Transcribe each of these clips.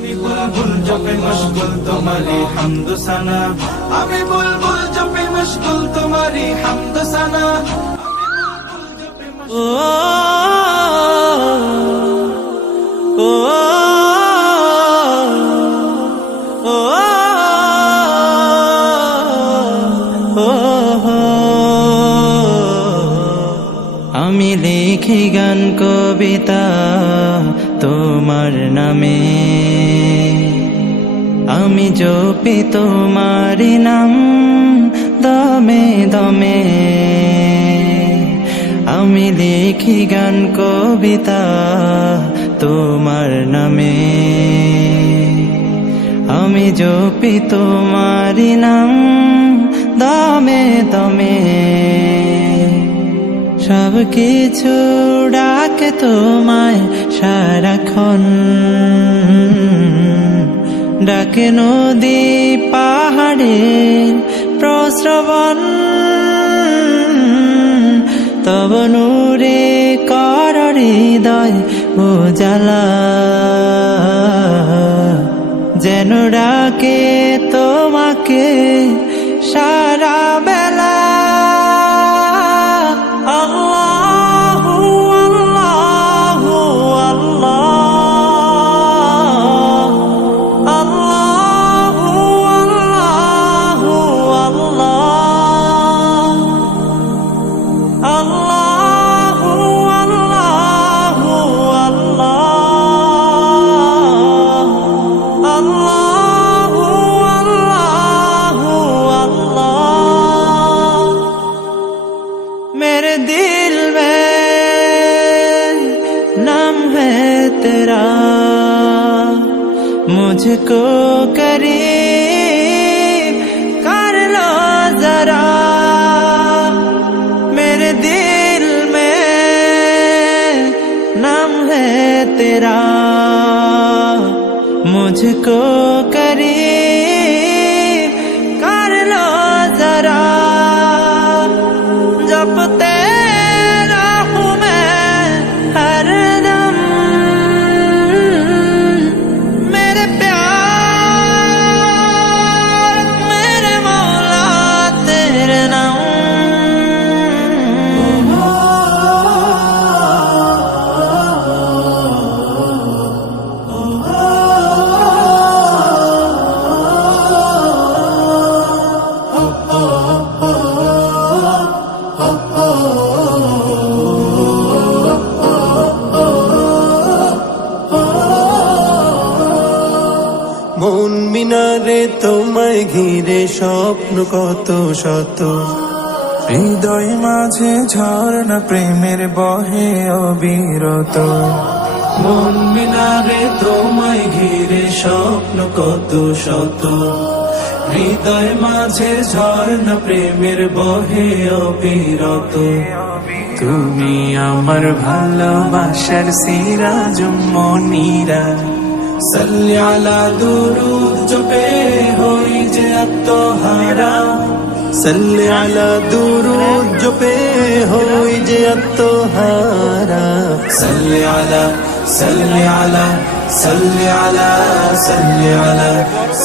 আমি বুলবুল জপে মশগুল তোমারি হামদ সানা, আমি বুলবুল জপে মশগুল তোমারি হামদ সানা। আমি লিখি গান কবিতা তোমার নামে, আমি জপি তোমারি নাম দমে দমে। আমি লিখি গান কবিতা তোমার নামে, আমি জপি তোমারি নাম দমে দমে। সব কিছু ডাকে তোমায় সারাক্ষণ, ডাকে নদী পাহাড়ের প্রস্রবণ। তব নূরে কর হৃদয় উজালা, যেন ডাকে তোমাকে সারা বেলা। मेरे दिल में नाम है तेरा, मुझको करीब कर लो जरा। मेरे दिल में नाम है तेरा, मुझको करीब कर लो जरा। जपते रहूं मैं हरदम मेरे प्यार, मेरे मौला तेरे नाम। মন মিনারে তোমায় ঘিরে স্বপ্ন কত শত, হৃদয় মাঝে ঝর্ণা প্রেমের বহে অবিরত। মন মিনারে তোমায় ঘিরে স্বপ্ন কত শত, হৃদয় মাঝে ঝর্ণা প্রেমের বহে অবিরত। তুমি আমার ভালোবাসার সিরাজুম মনিরা, সাল্লি আলা দুরুদ জপে হই যে আত্মহারা। সাল্লি আলা দুরুদ জপে হই যে আত্মহারা। সাল্লি আলা সাল্লি আলা সাল্লি আলা সাল্লি আলা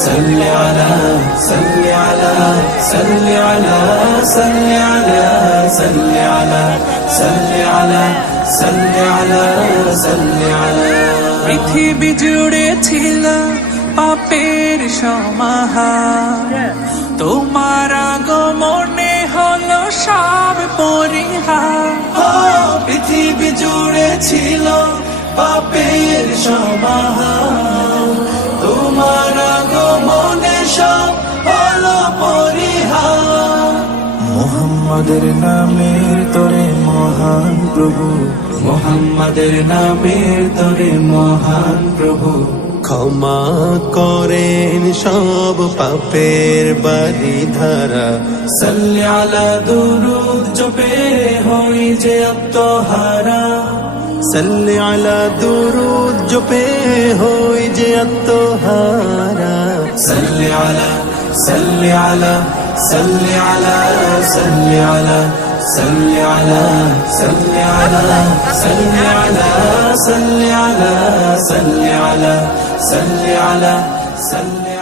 সাল্লি আলা সাল্লি আলা সাল্লি আলা সাল্লি আলা সাল্লি আলা সাল্লি আলা সাল্লি আলা সাল্লি আলা। পৃথিবী জুড়ে ছিল পাপের সমাহার, তোমার আগমনে হলো সব পরিহার। পৃথিবী জুড়ে ছিল পাপের সমাহার, তোমার আগমনে সব হলো পরিহার। মুহাম্মাদের নামের তোরে মহান প্রভু, মুহাম্মাদের নামের তরে মহান প্রভু। ক্ষমা করেন সব পাপের বাড়ি ধারা। সাল্লি আলা দুরুদ জপে হই যে আত্মহারা। সাল্লি আলা দুরুদ জপে হই যে আত্মহারা। সাল্লি আলা সাল্লি আলা সাল্লি আলা সাল্লি আলা صل على صل على صل على صل على صل على صل على صل